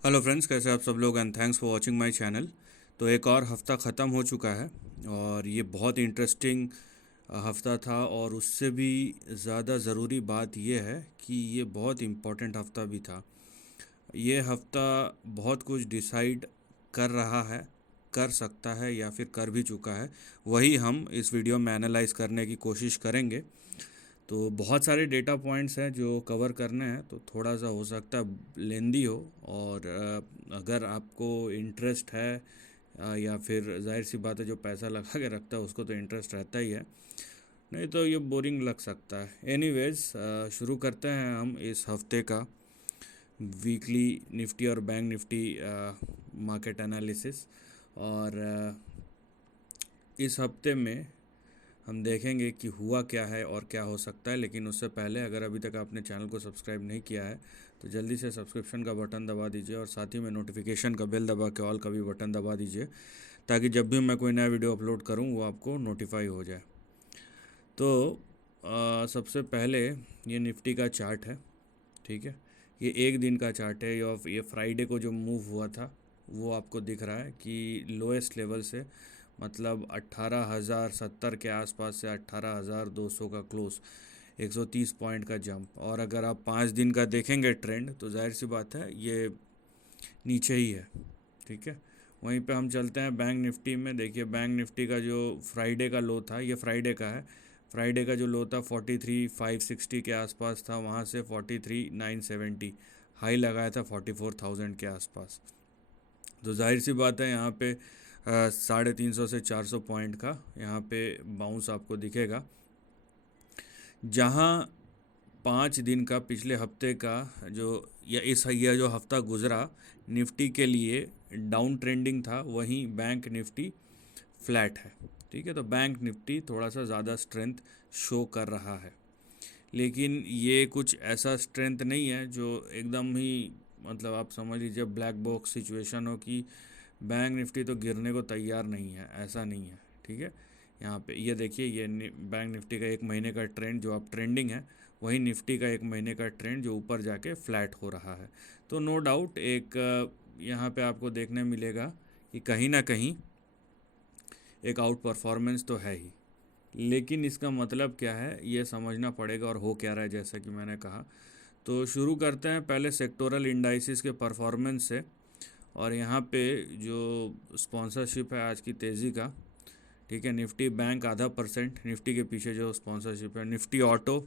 Hello friends, कैसे आप सब लोग and thanks for watching my channel. तो एक और हफ़्ता ख़त्म हो चुका है और ये बहुत इंटरेस्टिंग हफ़्ता था और उससे भी ज़्यादा ज़रूरी बात ये है कि ये बहुत इम्पोर्टेंट हफ़्ता भी था। ये हफ़्ता बहुत कुछ डिसाइड कर रहा है, कर सकता है या फिर कर भी चुका है। वही हम इस वीडियो में एनालाइज करने की कोशिश करेंगे। तो बहुत सारे डेटा पॉइंट्स हैं जो कवर करने हैं, तो थोड़ा सा हो सकता है लेंदी हो। और अगर आपको इंटरेस्ट है या फिर जाहिर सी बात है, जो पैसा लगा के रखता है उसको तो इंटरेस्ट रहता ही है, नहीं तो ये बोरिंग लग सकता है। एनीवेज, शुरू करते हैं हम इस हफ्ते का वीकली निफ्टी और बैंक निफ्टी मार्केट एनालिसिस। और इस हफ्ते में हम देखेंगे कि हुआ क्या है और क्या हो सकता है। लेकिन उससे पहले, अगर अभी तक आपने चैनल को सब्सक्राइब नहीं किया है तो जल्दी से सब्सक्रिप्शन का बटन दबा दीजिए और साथ ही में नोटिफिकेशन का बेल दबा के ऑल का भी बटन दबा दीजिए, ताकि जब भी मैं कोई नया वीडियो अपलोड करूं वो आपको नोटिफाई हो जाए। तो सबसे पहले ये निफ्टी का चार्ट है, ठीक है। ये एक दिन का चार्ट है। ये फ्राइडे को जो मूव हुआ था वो आपको दिख रहा है कि लोएस्ट लेवल से, मतलब 18,070 के आसपास से 18,200 का क्लोज, 130 पॉइंट का जंप। और अगर आप 5 दिन का देखेंगे ट्रेंड तो जाहिर सी बात है ये नीचे ही है, ठीक है। वहीं पे हम चलते हैं बैंक निफ्टी में। देखिए, बैंक निफ्टी का जो फ्राइडे का लो था, ये फ्राइडे का है। फ्राइडे का जो लो था 43,560 के आसपास था, वहाँ से 43,970 हाई लगाया था 44,000 के आसपास। तो जाहिर सी बात है यहाँ पे 350 से 400 पॉइंट का यहाँ पे बाउंस आपको दिखेगा। जहाँ 5 दिन का पिछले हफ्ते का जो या इस यह जो हफ्ता गुजरा निफ्टी के लिए डाउन ट्रेंडिंग था, वहीं बैंक निफ्टी फ्लैट है, ठीक है। तो बैंक निफ्टी थोड़ा सा ज़्यादा स्ट्रेंथ शो कर रहा है, लेकिन ये कुछ ऐसा स्ट्रेंथ नहीं है जो एकदम ही, मतलब आप समझ लीजिए ब्लैक बॉक्स सिचुएशन हो कि बैंक निफ्टी तो गिरने को तैयार नहीं है, ऐसा नहीं है, ठीक है। यहाँ पे ये देखिए, ये बैंक निफ्टी का एक महीने का ट्रेंड जो अब ट्रेंडिंग है, वही निफ्टी का एक महीने का ट्रेंड जो ऊपर जाके फ्लैट हो रहा है। तो नो डाउट एक यहाँ पे आपको देखने मिलेगा कि कहीं ना कहीं एक आउट परफॉर्मेंस तो है ही। लेकिन इसका मतलब क्या है ये समझना पड़ेगा और हो क्या रहा है, जैसा कि मैंने कहा। तो शुरू करते हैं पहले सेक्टोरल इंडाइसिस के परफॉर्मेंस से। और यहाँ पे जो स्पॉन्सरशिप है आज की तेज़ी का, ठीक है, निफ्टी बैंक ½ %, निफ्टी के पीछे जो स्पॉन्सरशिप है निफ्टी ऑटो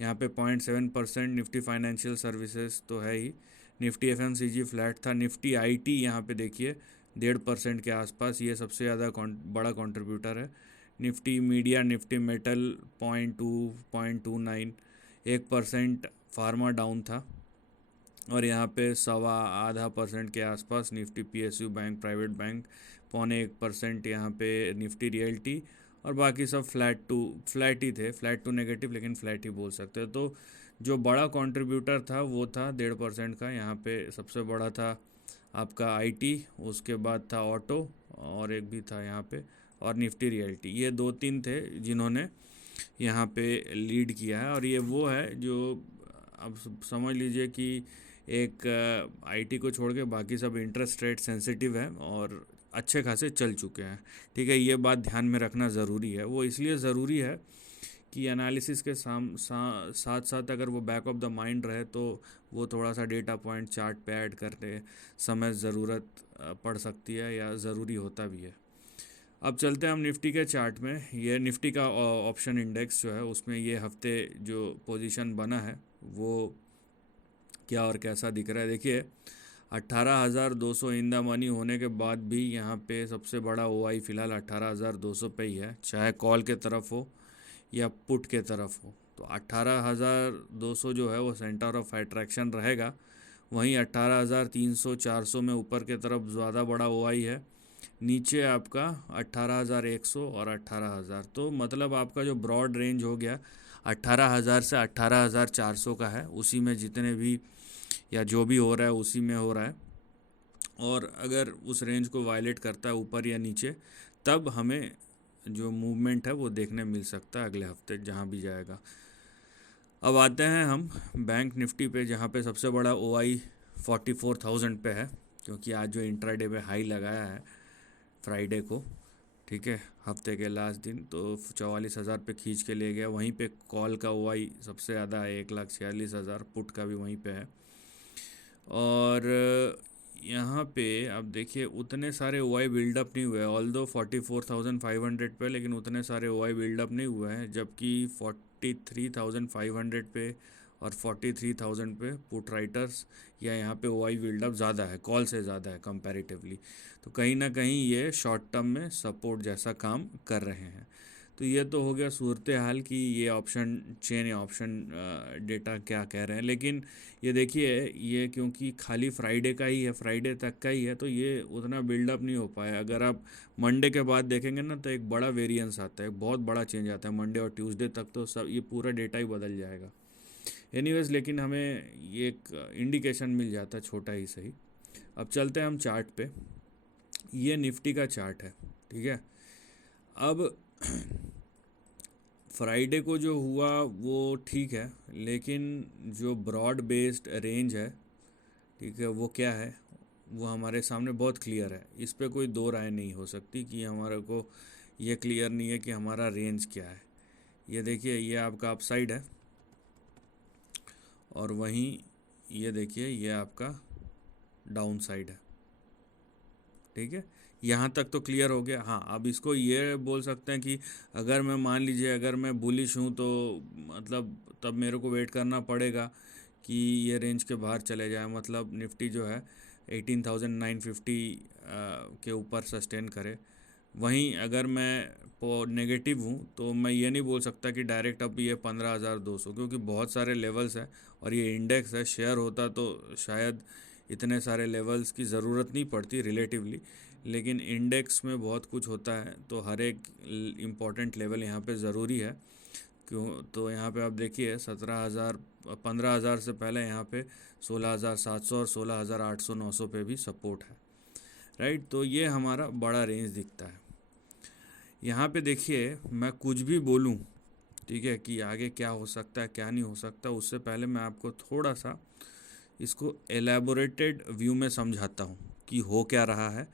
यहाँ पे 0.7%, निफ्टी फाइनेंशियल सर्विसेज तो है ही, निफ्टी एफएमसीजी फ्लैट था, निफ्टी आईटी यहाँ पे देखिए 1.5% के आसपास, ये सबसे ज़्यादा बड़ा कंट्रीब्यूटर है। Nifty media, Nifty metal 0.29, 1%। Pharma down था। और यहाँ पे ½ % के आसपास Nifty PSU bank private bank, 0.25% यहाँ पे निफ्टी रियल्टी। और बाकी सब फ्लैट ही थे, फ्लैट टू नेगेटिव, लेकिन फ्लैट ही बोल सकते हैं। तो जो बड़ा कंट्रीब्यूटर था वो था 1.5% का, यहाँ पे सबसे बड़ा था आपका आईटी, उसके बाद था ऑटो, और एक भी था यहाँ पे, और निफ्टी रियल्टी। ये 2-3 थे जिन्होंने यहाँ पे लीड किया है। और ये वो है जो अब समझ लीजिए कि एक आईटी को छोड़ के बाकी सब इंटरेस्ट रेट सेंसिटिव है और अच्छे खासे चल चुके हैं, ठीक है। ये बात ध्यान में रखना ज़रूरी है। वो इसलिए ज़रूरी है कि एनालिसिस के साथ साथ अगर वो बैक ऑफ द माइंड रहे तो वो थोड़ा सा डेटा पॉइंट चार्ट पे ऐड करने समय ज़रूरत पड़ सकती है या ज़रूरी होता भी है। अब चलते हैं हम निफ्टी के चार्ट में। ये निफ्टी का ऑप्शन इंडेक्स जो है उसमें ये हफ्ते जो पोजीशन बना है वो क्या और कैसा दिख रहा है। देखिए, 18,200 इन द मनी होने के बाद भी यहाँ पे सबसे बड़ा ओआई फ़िलहाल 18,200 पे ही है, चाहे कॉल के तरफ हो या पुट के तरफ हो। तो 18,200 जो है वो सेंटर ऑफ अट्रैक्शन रहेगा। वहीं 18,300 400 में ऊपर के तरफ ज़्यादा बड़ा ओआई है, नीचे आपका 18,100 और 18,000। तो मतलब आपका जो ब्रॉड रेंज हो गया 18,000 से 18,400 का है, उसी में जितने भी या जो भी हो रहा है उसी में हो रहा है। और अगर उस रेंज को वायलेट करता है ऊपर या नीचे, तब हमें जो मूवमेंट है वो देखने मिल सकता है अगले हफ्ते जहाँ भी जाएगा। अब आते हैं हम बैंक निफ्टी पे, जहाँ पे सबसे बड़ा ओआई 44,000 पे है, क्योंकि आज जो इंट्राडे पे हाई लगाया है फ्राइडे को, ठीक है, हफ्ते के लास्ट दिन, तो 44,000 पे खींच के ले गया। वहीं पे कॉल का ओआई सबसे ज़्यादा है, 1,46,000, पुट का भी वहीं पे है। और यहाँ पे आप देखिए उतने सारे ओआई बिल्डअप नहीं हुए, ऑल दो 44,500 पे, लेकिन उतने सारे ओआई बिल्डअप नहीं हुए हैं, जबकि 43,500 पे और 43,000 पे पुट राइटर्स या यहाँ पे ओआई बिल्डअप ज़्यादा है, कॉल से ज़्यादा है कंपैरेटिवली। तो कहीं ना कहीं ये शॉर्ट टर्म में सपोर्ट जैसा काम कर रहे हैं। तो ये तो हो गया सूरत हाल कि ये ऑप्शन चेन या ऑप्शन डेटा क्या कह रहे हैं। लेकिन ये देखिए, ये क्योंकि खाली फ्राइडे का ही है, फ्राइडे तक का ही है, तो ये उतना बिल्डअप नहीं हो पाया। अगर आप मंडे के बाद देखेंगे ना, तो एक बड़ा वेरिएंस आता है, एक बहुत बड़ा चेंज आता है मंडे और ट्यूसडे तक, तो सब ये पूरा डेटा ही बदल जाएगा। एनीवेज, लेकिन हमें ये एक इंडिकेशन मिल जाता है, छोटा ही सही। अब चलते हैं हम चार्ट पे। ये निफ्टी का चार्ट है, ठीक है। अब फ्राइडे को जो हुआ वो ठीक है, लेकिन जो ब्रॉड बेस्ड रेंज है, ठीक है, वो क्या है, वो हमारे सामने बहुत क्लियर है। इस पे कोई दो राय नहीं हो सकती कि हमारे को ये क्लियर नहीं है कि हमारा रेंज क्या है। ये देखिए, ये आपका अपसाइड है, और वहीं ये देखिए ये आपका डाउन साइड है, ठीक है। यहाँ तक तो क्लियर हो गया। हाँ, अब इसको ये बोल सकते हैं कि अगर मैं मान लीजिए अगर मैं बुलिश हूँ, तो मतलब तब मेरे को वेट करना पड़ेगा कि ये रेंज के बाहर चले जाए, मतलब निफ्टी जो है 18,950 के ऊपर सस्टेन करे। वहीं अगर मैं नेगेटिव हूँ, तो मैं ये नहीं बोल सकता कि डायरेक्ट अब ये 15,200, क्योंकि बहुत सारे लेवल्स है और ये इंडेक्स है। शेयर होता तो शायद इतने सारे लेवल्स की ज़रूरत नहीं पड़ती रिलेटिवली, लेकिन इंडेक्स में बहुत कुछ होता है, तो हर एक इम्पॉर्टेंट लेवल यहाँ पे ज़रूरी है। क्यों, तो यहाँ पे आप देखिए 17,000, 15,000 से पहले यहाँ पे 16,700 और 16,800 900 पे भी सपोर्ट है, राइट। तो ये हमारा बड़ा रेंज दिखता है। यहाँ पे देखिए, मैं कुछ भी बोलूँ, ठीक है, कि आगे क्या हो सकता है क्या नहीं हो सकता, उससे पहले मैं आपको थोड़ा सा इसको एलैबोरेटेड व्यू में समझाता हूँ कि हो क्या रहा है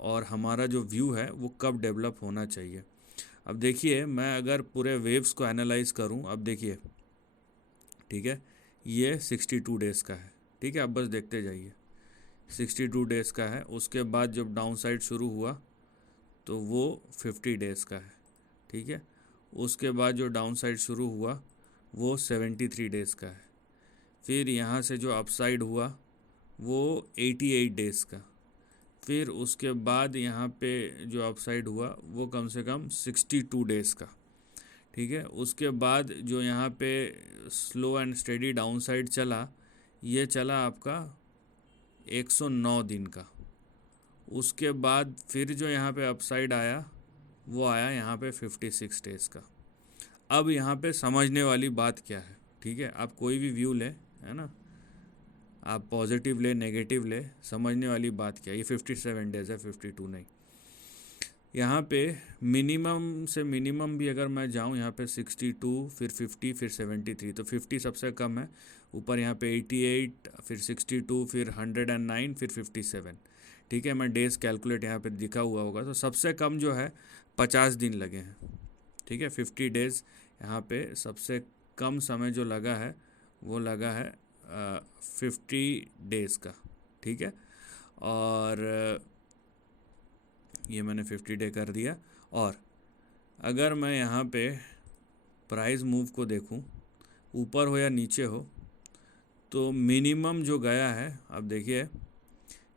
और हमारा जो व्यू है वो कब डेवलप होना चाहिए। अब देखिए, मैं अगर पूरे वेव्स को एनालाइज करूँ, अब देखिए, ठीक है, ये 62 डेज़ का है, ठीक है। अब बस देखते जाइए, 62 डेज़ का है। उसके बाद जब डाउन साइड शुरू हुआ तो वो 50 डेज़ का है, ठीक है। उसके बाद जो डाउन साइड शुरू हुआ वो 73 डेज़ का है। फिर यहाँ से जो अपसाइड हुआ वो 88 डेज़ का। फिर उसके बाद यहाँ पे जो अपसाइड हुआ वो कम से कम 62 डेज़ का, ठीक है। उसके बाद जो यहाँ पे slow and steady down side चला, ये चला आपका 109 दिन का। उसके बाद फिर जो यहाँ पे अपसाइड आया वो आया यहाँ पे 56 डेज़ का। अब यहाँ पे समझने वाली बात क्या है, ठीक है, आप कोई भी व्यू ले, है ना, आप पॉजिटिव ले नेगेटिव ले, समझने वाली बात क्या है, ये 57 डेज़ है, 52 नहीं। यहाँ पे मिनिमम से मिनिमम भी अगर मैं जाऊँ, यहाँ पे 62, फिर 50, फिर 73, तो 50 सबसे कम है। ऊपर यहाँ पे 88, फिर 62, फिर 109, फिर 57, ठीक है। मैं डेज़ कैलकुलेट यहाँ पे दिखा हुआ होगा, तो सबसे कम जो है 50 दिन लगे हैं, ठीक है। 50 डेज़ यहाँ पे सबसे कम समय जो लगा है वो लगा है 50 डेज़ का, ठीक है। और ये मैंने 50 डे कर दिया। और अगर मैं यहाँ पे प्राइस मूव को देखूँ, ऊपर हो या नीचे हो, तो मिनिमम जो गया है, अब देखिए,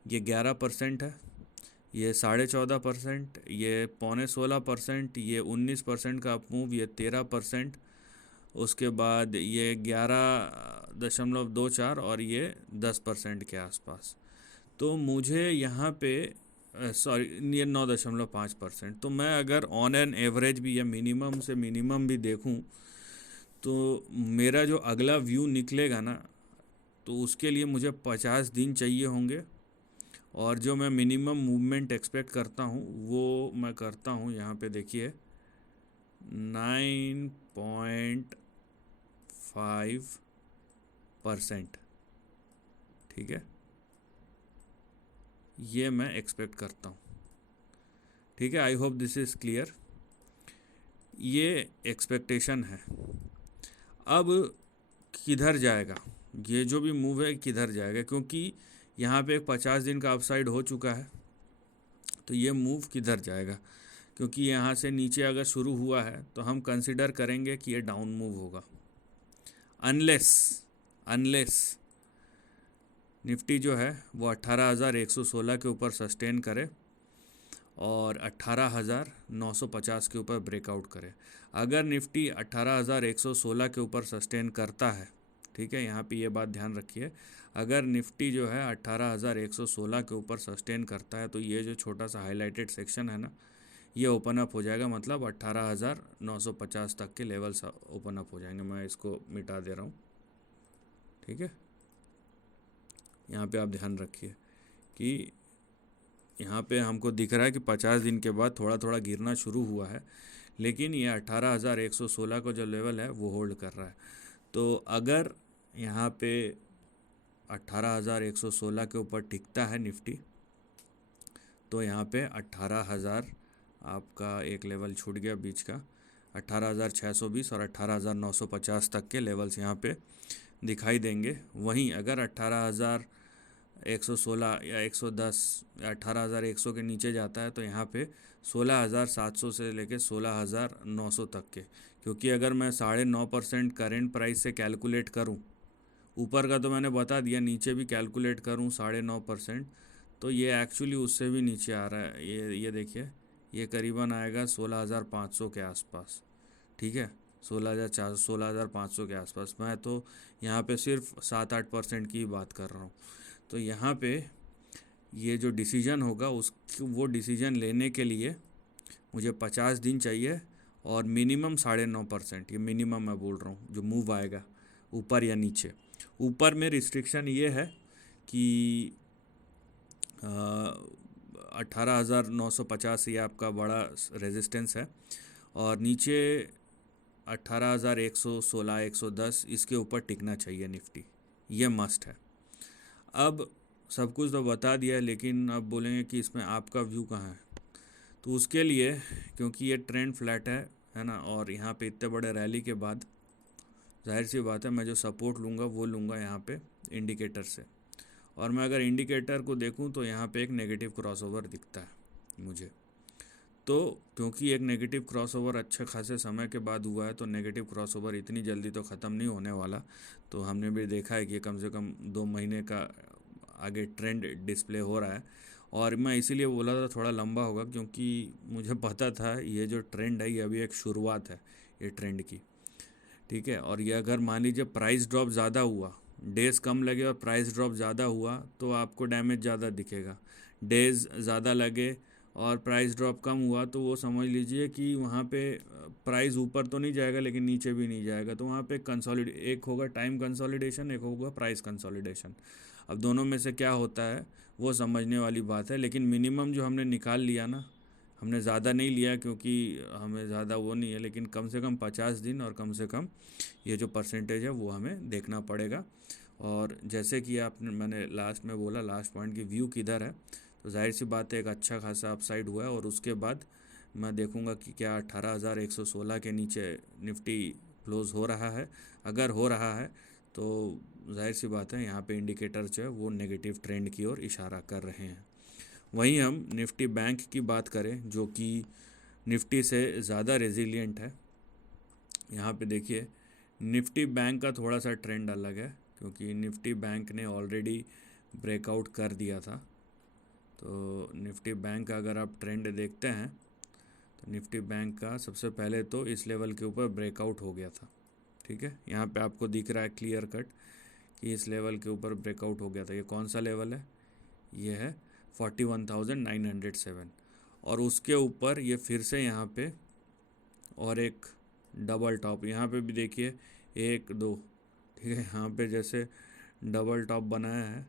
ये 11% है, ये 14.5%, ये 15.16%, ये 19% का अप मूव, ये 13%, उसके बाद ये 11.24 और ये 10% के आसपास। तो मुझे यहाँ पे सॉरी, ये 9.5%। तो मैं अगर ऑन एन एवरेज भी या मिनिमम से मिनिमम भी देखूं, तो मेरा जो अगला व्यू निकलेगा ना, तो उसके लिए मुझे 50 दिन चाहिए होंगे। और जो मैं मिनिमम मूवमेंट एक्सपेक्ट करता हूँ वो मैं करता हूँ, यहाँ पे देखिए 9.5%, ठीक है। ये मैं एक्सपेक्ट करता हूँ। ठीक है, I hope this is clear. ये एक्सपेक्टेशन है। अब किधर जाएगा ये जो भी मूव है, किधर जाएगा, क्योंकि यहाँ पे एक 50 दिन का अपसाइड हो चुका है, तो ये मूव किधर जाएगा, क्योंकि यहाँ से नीचे अगर शुरू हुआ है तो हम कंसिडर करेंगे कि ये डाउन मूव होगा, अनलेस निफ्टी जो है वो 18,116 के ऊपर सस्टेन करे और 18,950 के ऊपर ब्रेकआउट करे। अगर निफ्टी 18,116 के ऊपर सस्टेन करता है, ठीक है, यहाँ पे ये बात ध्यान रखिए, अगर निफ्टी जो है 18,116 के ऊपर सस्टेन करता है तो ये जो छोटा सा हाईलाइटेड सेक्शन है ना, ये ओपन अप हो जाएगा, मतलब 18,950 तक के लेवल्स ओपन अप हो जाएंगे। मैं इसको मिटा दे रहा हूँ, ठीक है। यहाँ पे आप ध्यान रखिए कि यहाँ पे हमको दिख रहा है कि 50 दिन के बाद थोड़ा थोड़ा गिरना शुरू हुआ है, लेकिन ये 18,116 का जो लेवल है वो होल्ड कर रहा है। तो अगर यहाँ पे 18,116 के ऊपर टिकता है निफ्टी, तो यहाँ पे 18,000 आपका एक लेवल छूट गया बीच का, 18,620 और 18,950 तक के लेवल्स यहाँ पे दिखाई देंगे। वहीं अगर 18,116 या 110 या 18,100 के नीचे जाता है तो यहाँ पे 16,700 से लेके 16,900 तक के, क्योंकि अगर मैं 9.5% करेंट प्राइस से कैलकुलेट करूँ, ऊपर का तो मैंने बता दिया, नीचे भी कैलकुलेट करूँ 9.5%, तो ये एक्चुअली उससे भी नीचे आ रहा है। ये देखिए, ये करीबन आएगा 16,500 के आसपास, ठीक है, 16,400 16,500 के आसपास। मैं तो यहाँ पे सिर्फ 7-8% की बात कर रहा हूँ। तो यहाँ पे ये जो डिसीजन होगा वो डिसीजन लेने के लिए मुझे 50 दिन चाहिए और मिनिमम 9.5%, ये मिनिमम मैं बोल रहा हूँ, जो मूव आएगा ऊपर या नीचे। ऊपर में रिस्ट्रिक्शन ये है कि 18,950 ये आपका बड़ा रेजिस्टेंस है, और नीचे 18,116 110 इसके ऊपर टिकना चाहिए निफ्टी, ये मस्ट है। अब सब कुछ तो बता दिया, लेकिन अब बोलेंगे कि इसमें आपका व्यू कहाँ है, तो उसके लिए, क्योंकि ये ट्रेंड फ्लैट है ना, और यहाँ पे इतने बड़े रैली के बाद जाहिर सी बात है मैं जो सपोर्ट लूँगा वो लूँगा यहाँ पे इंडिकेटर से। और मैं अगर इंडिकेटर को देखूँ तो यहाँ पे एक नेगेटिव क्रॉसओवर दिखता है मुझे। तो क्योंकि एक नेगेटिव क्रॉसओवर अच्छे खासे समय के बाद हुआ है, तो नेगेटिव क्रॉसओवर इतनी जल्दी तो ख़त्म नहीं होने वाला। तो हमने भी देखा है कि कम से कम 2 महीने का आगे ट्रेंड डिस्प्ले हो रहा है, और मैं इसीलिए बोला था थोड़ा लंबा होगा, क्योंकि मुझे पता था ये जो ट्रेंड है ये अभी एक शुरुआत है ये ट्रेंड की, ठीक है। और ये अगर मान लीजिए प्राइस ड्रॉप ज़्यादा हुआ, डेज़ कम लगे और प्राइस ड्रॉप ज़्यादा हुआ, तो आपको डैमेज ज़्यादा दिखेगा। डेज़ ज़्यादा लगे और प्राइस ड्रॉप कम हुआ, तो वो समझ लीजिए कि वहाँ पे प्राइस ऊपर तो नहीं जाएगा लेकिन नीचे भी नहीं जाएगा, तो वहाँ पे एक होगा टाइम कंसोलिडेशन, एक होगा प्राइस कंसोलिडेशन। अब दोनों में से क्या होता है वो समझने वाली बात है, लेकिन मिनिमम जो हमने निकाल लिया ना, हमने ज़्यादा नहीं लिया क्योंकि हमें ज़्यादा वो नहीं है, लेकिन कम से कम 50 दिन और कम से कम ये जो परसेंटेज है वो हमें देखना पड़ेगा। और जैसे कि मैंने लास्ट में बोला, लास्ट पॉइंट की व्यू किधर है, तो जाहिर सी बात है एक अच्छा खासा अपसाइड हुआ है, और उसके बाद मैं देखूंगा कि क्या 18,116 के नीचे निफ्टी क्लोज़ हो रहा है। अगर हो रहा है तो जाहिर सी बात है यहाँ पे इंडिकेटर जो है वो नेगेटिव ट्रेंड की ओर इशारा कर रहे हैं। वहीं हम निफ्टी बैंक की बात करें, जो कि निफ्टी से ज़्यादा रेजिलिएंट है। यहाँ पे देखिए, निफ्टी बैंक का थोड़ा सा ट्रेंड अलग है, क्योंकि निफ्टी बैंक ने ऑलरेडी ब्रेकआउट कर दिया था। तो निफ्टी बैंक का अगर आप ट्रेंड देखते हैं तो निफ्टी बैंक का सबसे पहले तो इस लेवल के ऊपर ब्रेकआउट हो गया था, ठीक है। यहाँ पे आपको दिख रहा है क्लियर कट कि इस लेवल के ऊपर ब्रेकआउट हो गया था। ये कौन सा लेवल है, ये है 41,907, और उसके ऊपर ये फिर से यहाँ पे और एक डबल टॉप, यहाँ पे भी देखिए 1 2, ठीक है, यहाँ पे जैसे डबल टॉप बनाया है,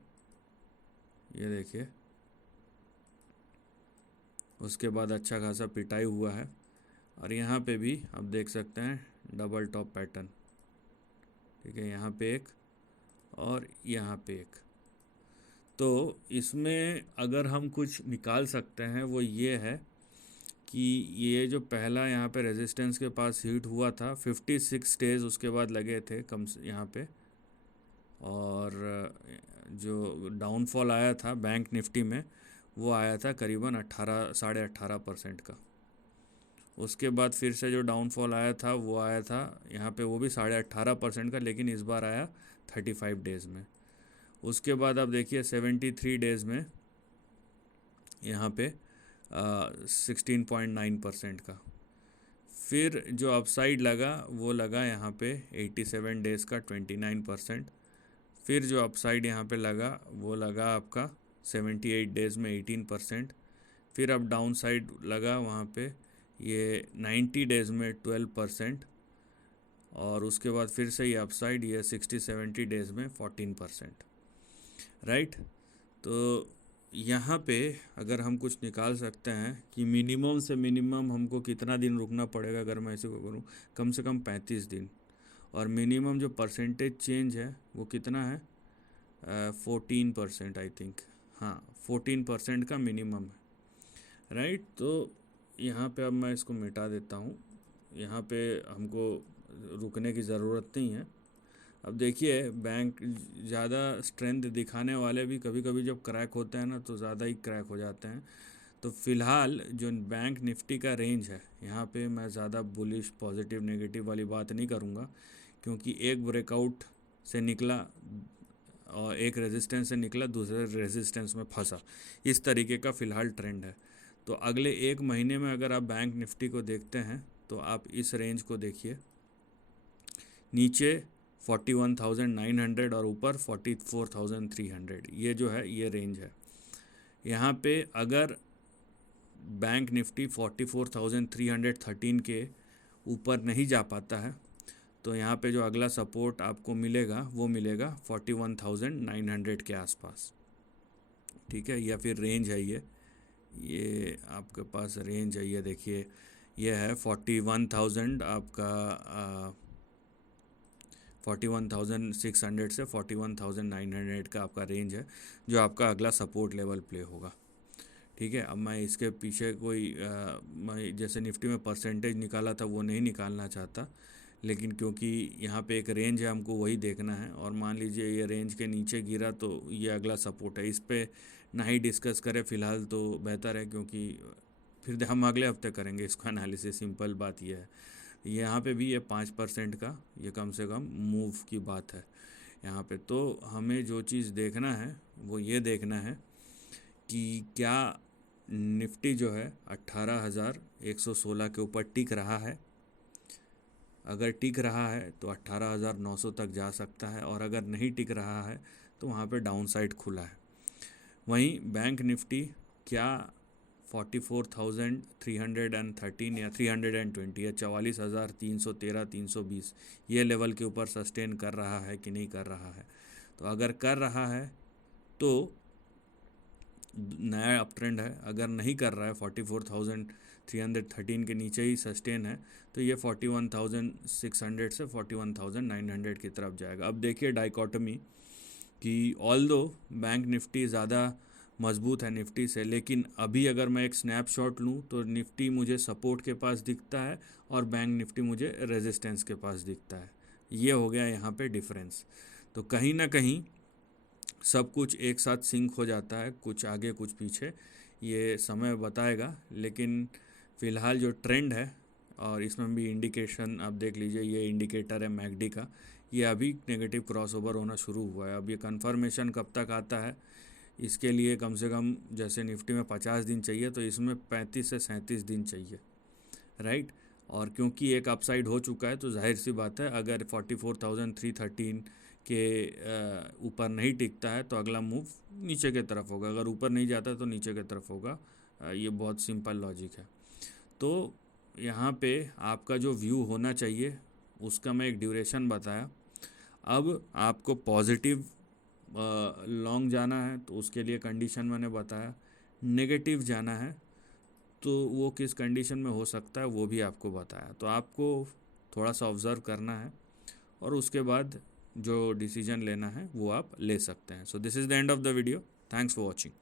ये देखिए, उसके बाद अच्छा खासा पिटाई हुआ है, और यहाँ पे भी आप देख सकते हैं डबल टॉप पैटर्न, ठीक है, यहाँ पे एक और यहाँ पे एक। तो इसमें अगर हम कुछ निकाल सकते हैं वो ये है कि ये जो पहला यहाँ पे रेजिस्टेंस के पास हिट हुआ था 56 डेज उसके बाद लगे थे कम से यहाँ पे, और जो डाउनफॉल आया था बैंक निफ्टी में वो आया था करीबन 18-18.5% का। उसके बाद फिर से जो डाउनफॉल आया था वो आया था यहाँ पे, वो भी 18.5% का, लेकिन इस बार आया 35 डेज़ में। उसके बाद अब देखिए 73 डेज़ में यहाँ पे 16.9% का। फिर जो अपसाइड लगा वो लगा यहाँ पे 87 डेज़ का 29%। फिर जो अपसाइड यहाँ पे लगा वो लगा आपका 78 डेज़ में 18%। फिर अब डाउन साइड लगा वहाँ पे ये 90 डेज़ में 12%। और उसके बाद फिर से ये अपसाइड ये 60-70 डेज़ में 14%। राइट। तो यहाँ पे अगर हम कुछ निकाल सकते हैं कि मिनिमम से मिनिमम हमको कितना दिन रुकना पड़ेगा, अगर मैं ऐसे को करूँ कम से कम 35 दिन, और मिनिमम जो परसेंटेज चेंज है वो कितना है 14% आई थिंक, हाँ 14% का मिनिमम है। राइट। तो यहाँ पे अब मैं इसको मिटा देता हूँ, यहाँ पे हमको रुकने की ज़रूरत नहीं है। अब देखिए बैंक ज़्यादा स्ट्रेंथ दिखाने वाले भी कभी कभी जब क्रैक होते हैं ना तो ज़्यादा ही क्रैक हो जाते हैं। तो फ़िलहाल जो बैंक निफ्टी का रेंज है यहाँ पे मैं ज़्यादा बुलिश पॉजिटिव नेगेटिव वाली बात नहीं करूँगा, क्योंकि एक ब्रेकआउट से निकला और एक रेजिस्टेंस से निकला दूसरे रेजिस्टेंस में फंसा, इस तरीके का फ़िलहाल ट्रेंड है। तो अगले एक महीने में अगर आप बैंक निफ्टी को देखते हैं तो आप इस रेंज को देखिए, नीचे 41,900 और ऊपर 44,300, ये जो है ये रेंज है। यहाँ पे अगर बैंक निफ्टी 44,313 के ऊपर नहीं जा पाता है तो यहाँ पे जो अगला सपोर्ट आपको मिलेगा वो मिलेगा 41,900 के आसपास। ठीक है, या फिर रेंज है ये आपके पास रेंज है, ये देखिए ये है 41,000 आपका 41,600 से 41,900 का आपका रेंज है, जो आपका अगला सपोर्ट लेवल प्ले होगा। ठीक है, अब मैं इसके पीछे कोई मैं जैसे निफ्टी में परसेंटेज निकाला था वो नहीं निकालना चाहता, लेकिन क्योंकि यहाँ पे एक रेंज है हमको वही देखना है, और मान लीजिए ये रेंज के नीचे गिरा तो ये अगला सपोर्ट है, इस पर ना ही डिस्कस करें फ़िलहाल तो बेहतर है, क्योंकि फिर हम अगले हफ्ते करेंगे इसका एनालिसिस। सिंपल बात ये है, यहाँ पे भी ये 5% का ये कम से कम मूव की बात है यहाँ पे। तो हमें जो चीज़ देखना है वो ये देखना है कि क्या निफ्टी जो है 18,116 के ऊपर टिक रहा है। अगर टिक रहा है तो 18,900 तक जा सकता है, और अगर नहीं टिक रहा है तो वहाँ पे डाउन साइड खुला है। वहीं बैंक निफ्टी क्या 44,313 या 320 या 44,313-320 ये लेवल के ऊपर सस्टेन कर रहा है कि नहीं कर रहा है। तो अगर कर रहा है तो नया अप ट्रेंड है, अगर नहीं कर रहा है 44,313 के नीचे ही सस्टेन है तो ये 41,600 से 41,900 की तरफ जाएगा। अब देखिए डाइकोटमी कि ऑल्दो बैंक निफ्टी ज़्यादा मजबूत है निफ्टी से, लेकिन अभी अगर मैं एक स्नैपशॉट लूँ तो निफ्टी मुझे सपोर्ट के पास दिखता है और बैंक निफ्टी मुझे रेजिस्टेंस के पास दिखता है। ये हो गया यहाँ पे डिफरेंस। तो कहीं ना कहीं सब कुछ एक साथ सिंक हो जाता है, कुछ आगे कुछ पीछे, ये समय बताएगा। लेकिन फ़िलहाल जो ट्रेंड है, और इसमें भी इंडिकेशन आप देख लीजिए, ये इंडिकेटर है मैकडी का, ये अभी नेगेटिव क्रॉसओवर होना शुरू हुआ है। अब ये कंफर्मेशन कब तक आता है, इसके लिए कम से कम जैसे निफ्टी में 50 दिन चाहिए तो इसमें 35 से 37 दिन चाहिए। राइट। और क्योंकि एक अपसाइड हो चुका है तो जाहिर सी बात है अगर 44,313 के ऊपर नहीं टिकता है तो अगला मूव नीचे की तरफ होगा, अगर ऊपर नहीं जाता तो नीचे की तरफ होगा। ये बहुत सिंपल लॉजिक है। तो यहाँ पे आपका जो व्यू होना चाहिए उसका मैं एक ड्यूरेशन बताया। अब आपको पॉजिटिव लॉन्ग जाना है तो उसके लिए कंडीशन मैंने बताया, नेगेटिव जाना है तो वो किस कंडीशन में हो सकता है वो भी आपको बताया। तो आपको थोड़ा सा ऑब्ज़र्व करना है और उसके बाद जो डिसीजन लेना है वो आप ले सकते हैं। So this is the end of the video. Thanks for watching.